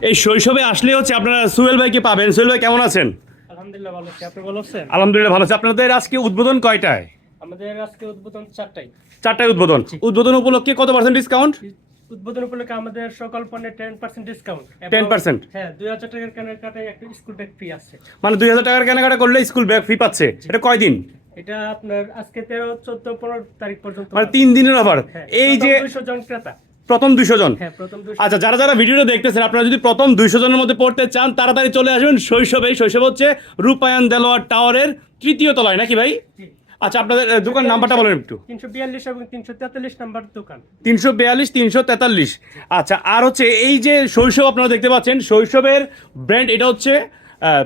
এই শৈশবে আসলে হচ্ছে আপনারা সোহেল ভাইকে পাবেন। সোহেল ভাই কেমন আছেন? আলহামদুলিল্লাহ ভালো আছি। আপনি ভালো আছেন? আলহামদুলিল্লাহ ভালো আছি। আপনাদের আজকে উদ্বোধন কয়টায়? আমাদের আজকে উদ্বোধন 4টায়। 4টায় উদ্বোধন। জি। উদ্বোধন উপলক্ষে কত পার্সেন্ট ডিসকাউন্ট? উদ্বোধন উপলক্ষে আমাদের সকল পণ্যে 10% ডিসকাউন্ট। 10%? হ্যাঁ, 2000 টাকার কেনাকাটায় একটা স্কুল ব্যাগ ফ্রি আছে। মানে 2000 টাকার কেনাকাটা করলে স্কুল ব্যাগ ফ্রি পাচ্ছে। এটা কয়দিন? এটা আপনার আজকে 13, 14, 15 তারিখ পর্যন্ত। মানে 3 দিনের অফার। হ্যাঁ, এই যে 200 জন ক্রেতা। প্রথম 200 জন। হ্যাঁ, প্রথম 200। আচ্ছা, যারা যারা ভিডিওটা দেখতেছেন, আপনারা যদি প্রথম 200 জনের মধ্যে পড়তে চান তাড়াতাড়ি চলে আসবেন শৈশবে। শৈশব হচ্ছে রূপায়ণ দেলোয়ার টাওয়ারের 3য় তলায় নাকি ভাই? জি। আচ্ছা, আপনাদের দোকান নাম্বারটা বলেন একটু। 342 এবং 343 নাম্বার দোকান। 342 343। আচ্ছা, আর হচ্ছে এই যে শৈশব আপনারা দেখতে পাচ্ছেন, শৈশবের ব্র্যান্ড এটা হচ্ছে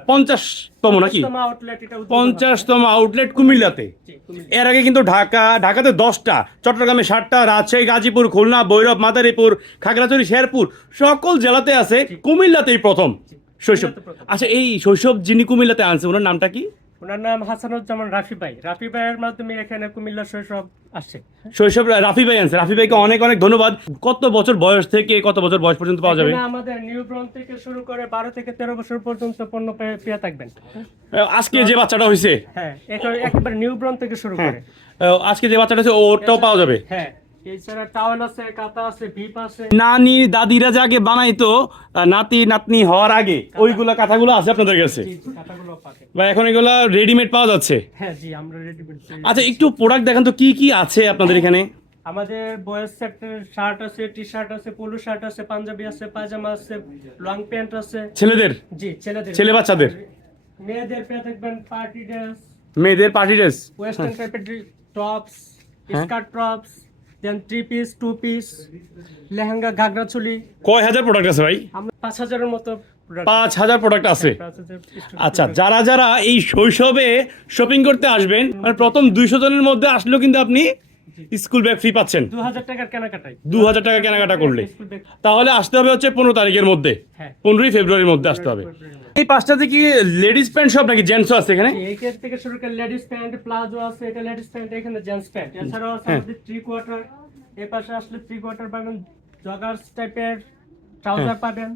50তম নাকি? 50তম আউটলেট এটা উদ্বোধন। 50তম আউটলেট কুমিল্লাতে। জি, কুমিল্লা। এর আগে কিন্তু ঢাকাতে 10টা, চট্টগ্রামে 7টা, রাজশাহী, গাজীপুর, খুলনা, ভৈরব, মাদারীপুর, খাগড়াছড়ি, শেরপুর সকল জেলাতে আছে। কুমিল্লাতেই প্রথম শৈশব। কুমিল্লাতে প্রথম। আচ্ছা, এই শৈশব যিনি কুমিল্লাতে আনছে ওনার নামটা কি? ওনার নাম হাসানুজ্জামান রাফি ভাই। রাফি ভাইয়ের মাধ্যমে এখানে কুমিল্লা শৈশব আসছে। শৈশব রাফি ভাই আনছে। রাফি ভাইকে অনেক অনেক ধন্যবাদ। কত বছর বয়স থেকে কত বছর বয়স পর্যন্ত পাওয়া যাবে? এখানে আমাদের নিউ ব্রন থেকে শুরু করে 12 থেকে 13 বছর পর্যন্ত পণ্য পেয়ে থাকবেন। আজকে যে বাচ্চাটা হয়েছে, হ্যাঁ, একেবারে নিউ ব্রন থেকে শুরু করে। আজকে যে বাচ্চাটা হয়েছে ওটাও পাওয়া যাবে। হ্যাঁ, এছাড়া টাওয়াল আছে, কাতা আছে, ভিপ আছে। নানি দাদিরা যে আগে বানাইতো নাতি নাতনি হওয়ার আগে, ওইগুলা কাঁথাগুলো আছে আপনাদের কাছে? জি, কাতাগুলো পাবে। বা এখন এগুলা রেডিমেড পাওয়া যাচ্ছে? হ্যাঁ জি, আমরা রেডিমেড। আচ্ছা, একটু প্রোডাক্ট দেখান তো কি কি আছে আপনাদের এখানে। আমাদের বয়েজ সেক্টর শার্ট আছে, টি শার্ট আছে, পোলো শার্ট আছে, পাঞ্জাবি আছে, পায়জামা আছে, লং প্যান্ট আছে। ছেলেদের? জি, ছেলেদের। ছেলে বাচ্চাদের? মেয়েদের পেয়ে থাকবেন পার্টি ড্রেস, মেয়েদের পার্টি ড্রেস? ওয়েস্টার্ন টাইপের টপস, হ্যাঁ। স্কার্ট টপস, দেন 3 পিস, 2 পিস, লেহেঙ্গা, ঘাগরা চুলি। কয় হাজার প্রোডাক্ট আছে ভাই? আমরা 5000 এর মতো product 5000 প্রোডাক্ট আছে। 5000 আচ্ছা, যারা যারা এই শৈশবে শপিং করতে আসবেন, মানে প্রথম 200 জনের মধ্যে আসলেও কিন্তু আপনি স্কুল ব্যাগ ফ্রি পাচ্ছেন 2000 টাকার কেনাকাটায়। 2000 টাকা কেনাকাটা করলে। School bag. তাহলে আসতে হবে হচ্ছে 15 তারিখের মধ্যে, হ্যাঁ। 15ই ফেব্রুয়ারির মধ্যে আসতে হবে। এই পাঁচটাতে কি লেডিস প্যান্ট সব নাকি জেন্টসও আছে এখানে? একের থেকে শুরু করে লেডিস প্যান্ট, প্লাজো আছে, এটা লেডিস প্যান্ট, এখানে জেন্টস প্যান্ট। এছাড়াও আছে আমাদের 3/4। এই পাশে আসলে 3/4 পাবেন, জগার্স টাইপের ট্রাউজার পাবেন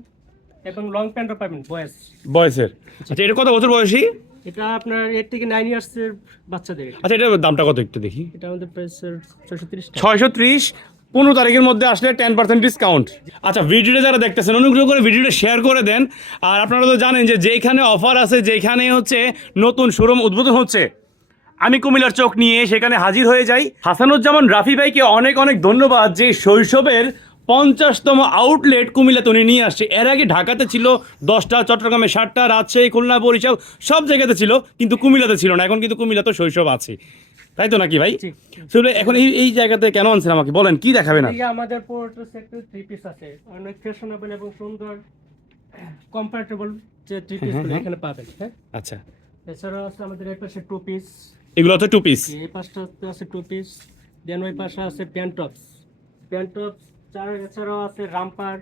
এবং লং প্যান্টও পাবেন বয়েজ। বয়সের? আচ্ছা, এটা কত বছর বয়সী? এটা আপনার 8 থেকে 9 ইয়ার্স এর বাচ্চাদের। আচ্ছা, এটার দামটা কত একটু দেখি। এটা আমাদের প্রাইস 630 টাকা। 630। 15 তারিখের মধ্যে আসলে 10% ডিসকাউন্ট। আচ্ছা, ভিডিওটা যারা দেখতেছেন অনুগ্রহ করে ভিডিওটা শেয়ার করে দেন। আর আপনারা তো জানেন যে যেখানে অফার আছে, যেখানে হচ্ছে নতুন শোরুম উদ্বোধন হচ্ছে, আমি কুমিল্লার চোখ নিয়ে সেখানে হাজির হয়ে যাই। হাসানুজ্জামান রাফি ভাইকে অনেক অনেক ধন্যবাদ যে শৈশবের 50তম আউটলেট কুমিল্লাতে উনি নিয়ে আসছে। এর আগে ঢাকাতে ছিল 10টা, চট্টগ্রামে 7টা, রাজশাহী, খুলনা, বরিশাল সব জায়গাতে ছিল, কিন্তু কুমিল্লাতে ছিল না। এখন কিন্তু কুমিল্লাতে শৈশব আছে, তাই তো নাকি ভাই? জি। আসলে এখন এই জায়গাতে কেন আনছেন আমাকে বলেন, কি দেখাবেন? এদিকে আমাদের পোর্ট সেক্টর 3 পিস আছে, অনেক ফ্যাশনেবল এবং সুন্দর কমফোর্টেবল যে 3 পিস এখানে পাবেন। হ্যাঁ, আচ্ছা, এছাড়াও আছে আমাদের এই পাশে 2 পিস। এগুলো হচ্ছে 2 পিস। এই পাশটাতে আছে 2 পিস, দেন ওই পাশে আছে প্যান্ট টপস। এছাড়াও আছে রামপার।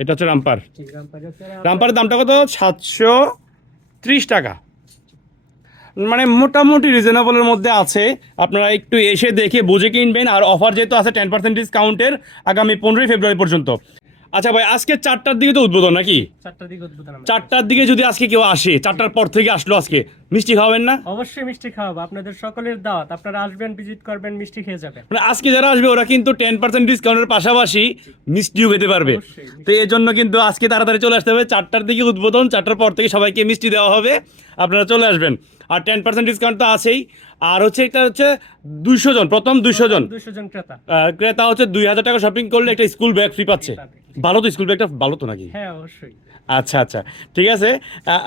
এটা হচ্ছে রামপার। জি, রামপার। রামপারের দামটা কত? 730 টাকা। মানে মোটামুটি রিজনেবলের মধ্যে আছে। আপনারা একটু এসে দেখে বুঝে কিনবেন। আর অফার যেহেতু আছে 10% ডিসকাউন্টের আগামী 15ই ফেব্রুয়ারি পর্যন্ত। আচ্ছা ভাই, আজকে 4টার দিকে তো উদ্বোধন নাকি? 4টার দিকে উদ্বোধন আমাদের। 4টার দিকে যদি আজকে কেউ আসে, 4টার পর থেকে আসলো আজকে, মিষ্টি খাওয়াবেন না? অবশ্যই মিষ্টি খাওয়াবো, আপনাদের সকলের দাওয়াত। আপনারা আসবেন, ভিজিট করবেন, মিষ্টি খেয়ে যাবেন। মানে আজকে যারা আসবে ওরা কিন্তু 10% ডিসকাউন্টের পাশাপাশি মিষ্টিও খেতে পারবে। অবশ্যই। তো এই জন্য কিন্তু আজকে তাড়াতাড়ি চলে আসতে হবে। 4টার দিকে উদ্বোধন, 4টার পর থেকে সবাইকে মিষ্টি দেওয়া হবে। আপনারা চলে আসবেন। আর 10% ডিসকাউন্ট তো আছেই। আর হচ্ছে এটা হচ্ছে 200 জন, প্রথম 200 জন 200 জন ক্রেতা। ক্রেতা হচ্ছে 2000 টাকা শপিং করলে একটা স্কুল ব্যাগ ফ্রি পাচ্ছে। ভালো তো, স্কুল ব্যাগটা ভালো তো নাকি? হ্যাঁ, অবশ্যই। আচ্ছা আচ্ছা, ঠিক আছে।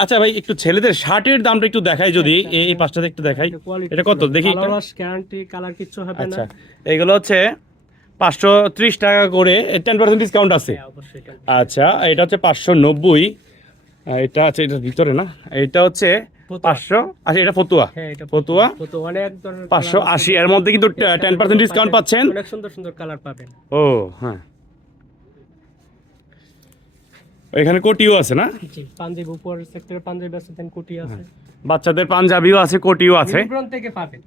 আচ্ছা ভাই, একটু ছেলেদের শার্টের দামটা একটু দেখাই যদি, এই পাঁচটাতে একটু দেখাই। এটা কত দেখি একটু? কালার ওয়াশ গ্যারান্টি, কালার কিচ্ছু হবে না। আচ্ছা, এগুলো হচ্ছে 530 টাকা করে, 10% ডিসকাউন্ট আছে। হ্যাঁ, অবশ্যই। আচ্ছা, এটা হচ্ছে 590। এটা আছে, এটার ভিতরে না, এটা হচ্ছে 500। আচ্ছা, এটা ফতুয়া। হ্যাঁ, এটা ফতুয়া কত অনেক ধরনের 580। এর মধ্যে কিন্তু 10% ডিসকাউন্ট পাচ্ছেন। অনেক সুন্দর সুন্দর কালার পাবেন। ও হ্যাঁ, এখানে কোটিও আছে না? জি, পাঞ্জাবি উপর সেক্টরে পাঞ্জাবি আছে, দেন কোটি আছে। বাচ্চাদের পাঞ্জাবিও আছে, কোটিও আছে। নিউব্রন থেকে পাবেন।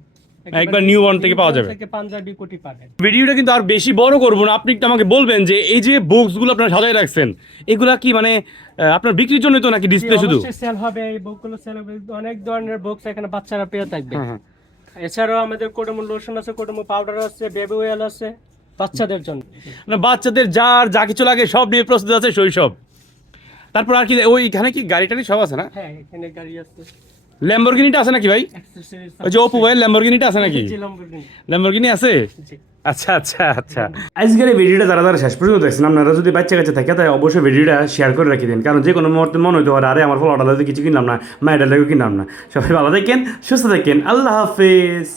একবার নিউ বর্ন থেকে পাওয়া যাবে। থেকে পাঞ্জাবি কোটি পাবেন। ভিডিওটা কিন্তু আর বেশি বড় করবো না, আপনি একটু আমাকে বলবেন যে এই যে বুকসগুলো আপনারা সাজায় রাখছেন এগুলা কি মানে আপনার বিক্রির জন্য তো নাকি ডিসপ্লে শুধু? সেল হবে, এই বুকগুলো সেল হবে, অনেক ধরনের বুকস এখানে বাচ্চারা পেয়ে থাকবে। হ্যাঁ, হ্যাঁ। এছাড়াও আমাদের কোডোমো লোশন আছে, কোডোমো পাউডার আছে, বেবি অয়েল আছে বাচ্চাদের জন্য। মানে বাচ্চাদের যা কিছু লাগে সব নিয়ে প্রস্তুত আছে শৈশব। তারপর আর কি ওইখানে কি গাড়ি টাড়ি সব আছে না? হ্যাঁ, এখানে গাড়ি আছে, ল্যাম্বরগিনিটা আছে নাকি ভাই? অ্যাক্সেসরিজ ওই যে অপু ভাই ল্যাম্বরগিনিটা আছে নাকি? জি, Lamborghini। ল্যাম্বরগিনি আছে? জি। আচ্ছা আচ্ছা আচ্ছা, আজকের এই ভিডিওটা যারা শেষ পর্যন্ত দেখছেন, আপনারা যদি বাচ্চা কাছে থাকে তাই অবশ্যই ভিডিওটা শেয়ার করে রেখে দিন, কারণ যে কোনো মুহূর্তে মনে হইতে পারে আরে আমার ফল অর্ডার কিছু কিনলাম না, মায়ের কিনলাম না। সবাই ভালো থাকেন, সুস্থ থাকেন, আল্লাহ হাফেজ।